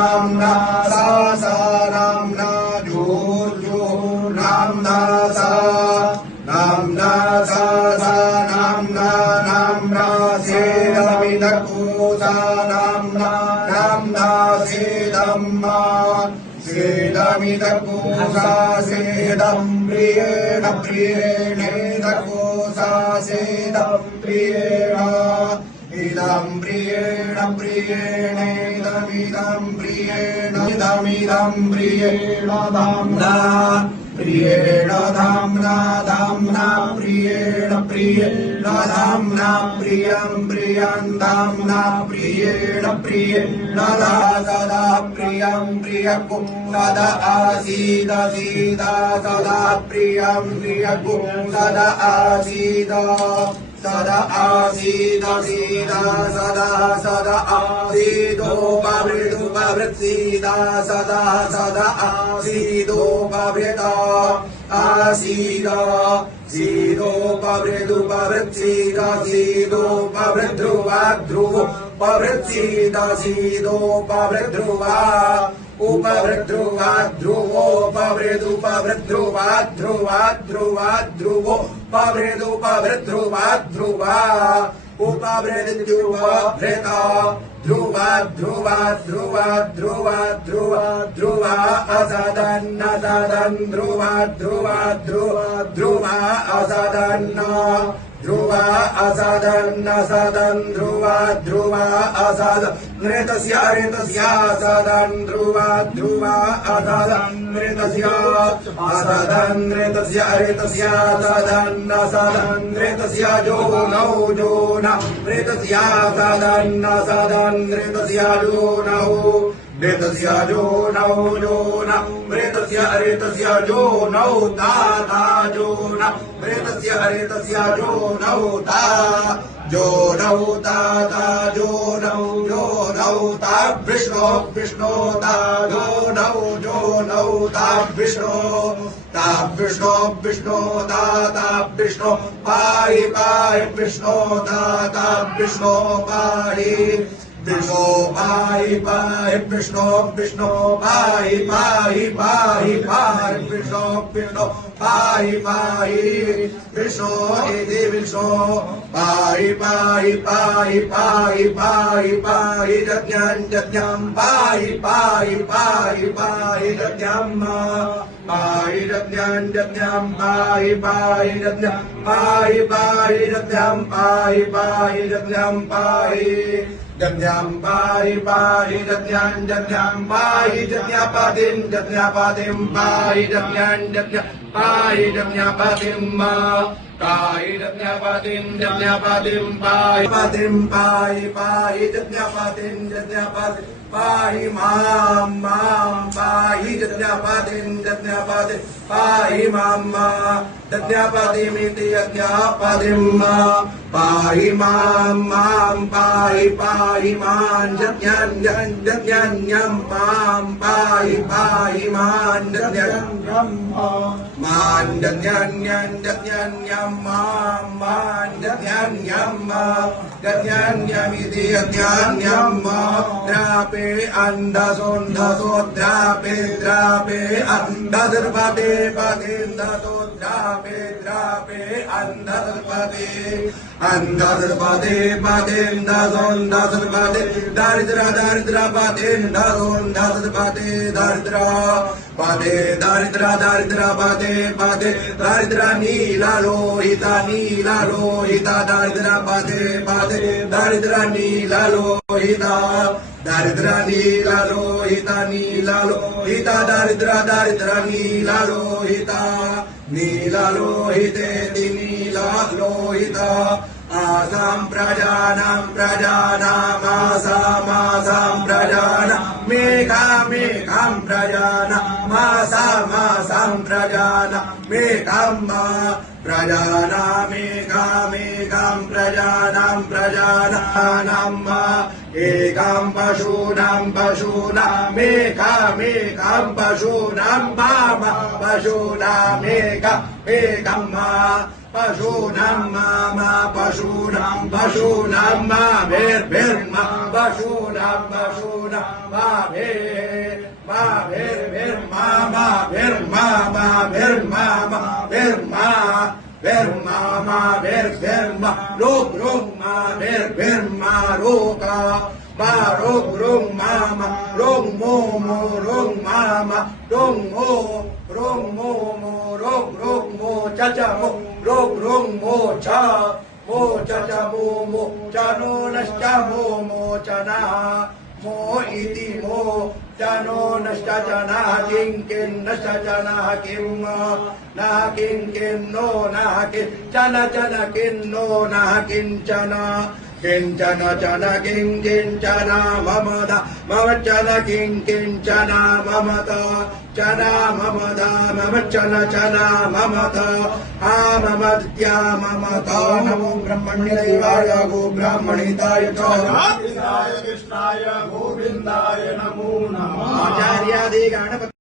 नाम्ना सा सा नाम्ना जोर्जोर् नाम्ना सा नाम्ना सा सा नाम्ना नाम्ना सेदमिदको सा नाम्ना नाम्ना सेदम्मा सेदमिदको सा सेदं प्रियेण प्रियेणेदको सा सेदं प्रियेण इदं प्रियेण प्रियेणेदमिदं प्रियेण इदमिदं प्रियेण धाम्ना प्रियेण धाम्ना धाम्ना प्रियेण प्रियेण धाम्ना प्रियं प्रियं धाम्ना प्रियेण प्रियेण सदा प्रियं प्रियकु सदा आसीद सीद सदा प्रियं प्रियकु सदा आसीद सदा आसीद सीद सदा सदा आसीदोपवृत्सीद सदा सदा आसीदोपवृत आसीद सीदोपवृदुपवृत्सीद सीदोपवृद्ध्रुवा ध्रुवो पवृत्सीद सीदोपवृद्ध्रुवा उपवृद्ध्रुवा ध्रुवोपवृदुपवृद्ध्रुवा ध्रुवा ध्रुवा ध्रुवो पवृदुपवृद्ध्रुवा ध्रुवा उपवृद्ध्रुवा भृता ध्रुवा ध्रुवा ध्रुवा ध्रुवा ध्रुवा ध्रुवा असदन्न सदन् ध्रुवा ध्रुवा ध्रुवा ध्रुवा असदन्न ध्रुवा असदन्न सदन् ध्रुवा ध्रुवा असद नृतस्य ऋतस्य असदन् ध्रुवा ध्रुवा असदन् नृतस्य असदन् नृतस्य ऋतस्य असदन्न सदन् नृतस्य जोनौ जोन नृतस्य असदन्न सदन् नृतस्य जोनौ नृतस्य जोनौ जोन नृतस्य ऋतस्य जोनौ ता जोन नृतस्य ऋतस्य जोनौ ता जोनौ ता जोनौ जोनौ ता विष्णो विष्णो ता जोनौ जोनौ ता विष्णो विष्णो ता विष्णो पाहि पाहि विष्णो ता विष्णो पाहि विष्णो पाहि पाहि विष्णो विष्णो पाहि पाहि पाहि पाहि विष्णो विष्णो पाहि पाहि विष्णो इति विष्णो पाहि पाहि पाहि पाहि पाहि पाहि यज्ञं यज्ञं पाहि पाहि पाहि पाहि यज्ञं पाहि यज्ञं यज्ञं पाहि पाहि यज्ञं पाहि पाहि यज्ञं पाहि पाहि यज्ञं पाहि यज्ञं पाहि पाहि यज्ञं यज्ञं पाहि यज्ञपतिं यज्ञपतिं पाहि यज्ञं यज्ञ पाहि यज्ञपतिं पाहि यज्ञपतिं यज्ञपतिं पाहि पतिं पाहि पाहि यज्ञपतिं यज्ञपतिं पाहि मां पाहि यज्ञपतिं यज्ञपतिं पाहि मां यज्ञपतिमिति यज्ञपतिं पाहि मां पाहि पाहि मां यज्ञं मां पाहि पाहि मां यज्ञं मां यज्ञं मां यज्ञमिति यज्ञं द्रापे अन्धसोन्धसो द्रापे द्रापे अन्धदर्पते पदेन्दसो द्रापे द्रापे अन्धदर्पते अन्धदर्पते पदेन्दसोन्दसर्पते दारिद्र दारिद्र पदेन्दसोन्दसर्पते दारिद्र पदे दारिद्र दारिद्र पदे पदे दारिद्र नीललोहित नीललोहित दारिद्र पदे पदे दारिद्र नीललोहित दारिद्र नीललोहित नीललोहित दारिद्र दारिद्र नीललोहित नीललोहितेति नीललोहित आसां प्रजानां प्रजानामासां प्रजानां मेघां प्रजानामासां प्रजानां मेघां प्रजानामेकामेकां प्रजानां एकां पशूनामेकामेकां पशूनां पशूनामेकं पशूनां मा पशूनां पशूनां मा भिर्मा पशूनां मा भिर्मा भिर्मा रोग मा भिर्मा रोगा मा रोग मा रोग मो रोग मा रोग मो रोग मो चाचा मो रोग मो चा मो चनो नश्च मो चना मो इति मो चनो नश्च चना किं नश्च चना किं न किं नो न किं चन किं नो न किंचना किंचन चन किंचन ममदा मम चन किंचन ममता चना ममदा मम चन ममता ममद्या ममता नमो ब्रह्मण्यदेवाय गो ब्राह्मणिताय च कृष्णाय गोविंदाय नमो नमः। आचार्यादि गणपति